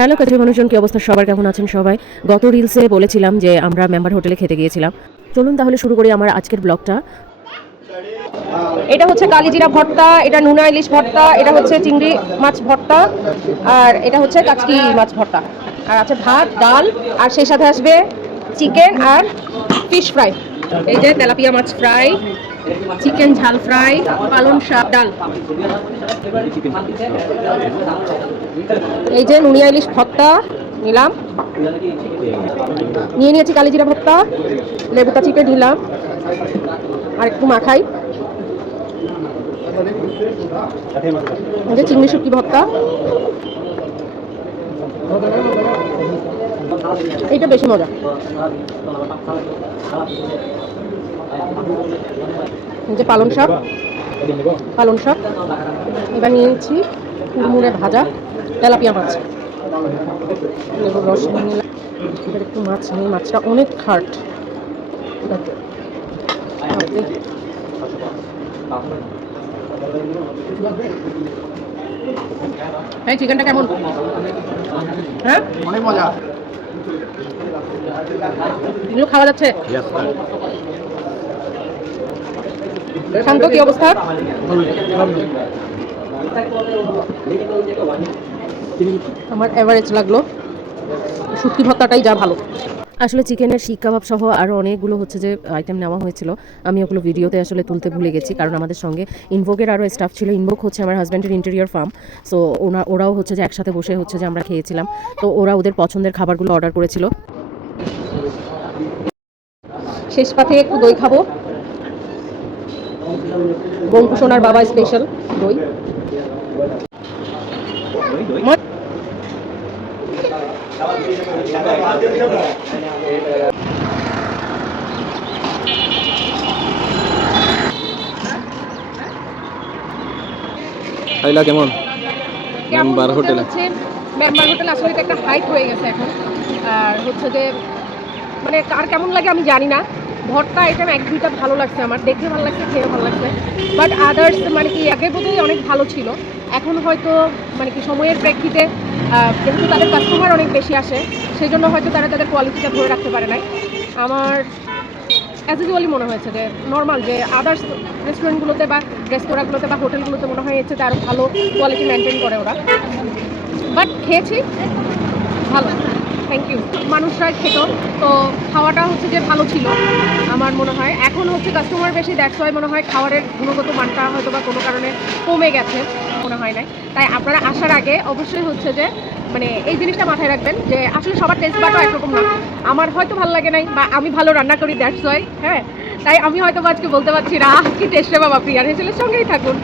Hello কাছের মানুষজন, কি অবস্থা সবার, কেমন আছেন সবাই? গত রিলসে বলেছিলাম যে আমরা মেম্বার হোটেলে খেতে গিয়েছিলাম। চলুন তাহলে শুরু করি আমার আজকের ব্লগটা। এটা হচ্ছে কালিজিরা ভর্তা, এটা নুনা ইলিশ ভর্তা, এটা হচ্ছে চিংড়ি মাছ ভর্তা, আর এটা হচ্ছে কাচকি মাছ ভর্তা, আর আছে ভাত, ডাল, আর সেই সাথে আসবে চিকেন আর ফিশ ফ্রাই। এই যে তেলাপিয়া মাছ ফ্রাই, চিকেন ঝাল ফ্রাই, পালং শাক, ডাল। এই যে নুনিয়া ইলিশ ভর্তা নিলাম, নিয়ে নিয়েছি কালিজিরা ভর্তা, লেবুটা চিপে নিলাম, আর একটু মাখাই। এই যে চিংড়ি শুটকি ভর্তা, এইটা বেশি মজা। এই যে পালং শাক, এবার নিয়েছি কুড়মুড়ে ভাজা তেলাপিয়া মাছ, লেবুর রস নিয়ে নিলাম। এবার একটু মাছ নিই, মাছটা অনেক খাট। হ্যাঁ, চিকেনটা কেমন? হ্যাঁ, অনেক মজা। এগুলো খাওয়া যাচ্ছে? শান্ত, কি অবস্থা? আমার এভারেজ লাগলো, শুটকি ভর্তাটাই যা ভালো। আসলে চিকেনের শিক কাবাব সহ আরও অনেকগুলো হচ্ছে যে আইটেম নেওয়া হয়েছিল। আমি ওগুলো ভিডিওতে আসলে তুলতে ভুলে গেছি, কারণ আমাদের সঙ্গে ইনভোকের আরও স্টাফ ছিল। ইনভোক হচ্ছে আমার হাজব্যান্ডের ইন্টেরিয়র ফার্ম। সো ওরাও হচ্ছে যে একসাথে বসে হচ্ছে যে আমরা খেয়েছিলাম। তো ওরা ওদের পছন্দের খাবারগুলো অর্ডার করেছিল। শেষ পাতে একটু দই খাবো, বঙ্কুসোনার বাবা স্পেশাল দই। খাইলা কেমন? মেম্বার হোটেলে মেম্বার হোটেল আসলে এটা একটা হাইট হয়ে গেছে এখন, আর হচ্ছে যে মানে কার কেমন লাগে আমি জানি না। ভর্তা আইটেম এক দুইটা ভালো লাগছে, আমার দেখে ভালো লাগছে, খেয়ে ভালো লাগছে, বাট আদার্স মানে কি আগের বোধহয় অনেক ভালো ছিল। এখন হয়তো মানে কি সময়ের প্রেক্ষিতে যেহেতু তাদের কাস্টমার অনেক বেশি আসে, সেই জন্য হয়তো তারা তাদের কোয়ালিটিটা ধরে রাখতে পারে নাই। আমার অ্যাজ ইউজুয়ালি মনে হয়েছে যে নর্মাল যে আদার্স রেস্টুরেন্টগুলোতে বা রেস্তোরাঁগুলোতে বা হোটেলগুলোতে মনে হয় এর চেয়ে আরও ভালো কোয়ালিটি মেনটেন করে ওরা। বাট খেয়েছি, ভালো, থ্যাংক ইউ। মানুষরা খেত, তো খাওয়াটা হচ্ছে যে ভালো ছিল আমার মনে হয়। এখন হচ্ছে কাস্টমার বেশি, দ্যাটস ওয়াই মনে হয় খাবারের গুণগত মানটা হয়তো বা কোনো কারণে কমে গেছে, মনে হয় নাই। তাই আপনারা আসার আগে অবশ্যই হচ্ছে যে মানে এই জিনিসটা মাথায় রাখবেন যে আসলে সবার টেস্ট বাটও একরকম না। আমার হয়তো ভালো লাগে নাই, বা আমি ভালো রান্না করি, দ্যাটস ওয়াই। হ্যাঁ, তাই আমি হয়তো আজকে বলতে পারছি না কি টেস্ট রে বাবা, প্রিয়ার হেসেলের সঙ্গেই থাকুন।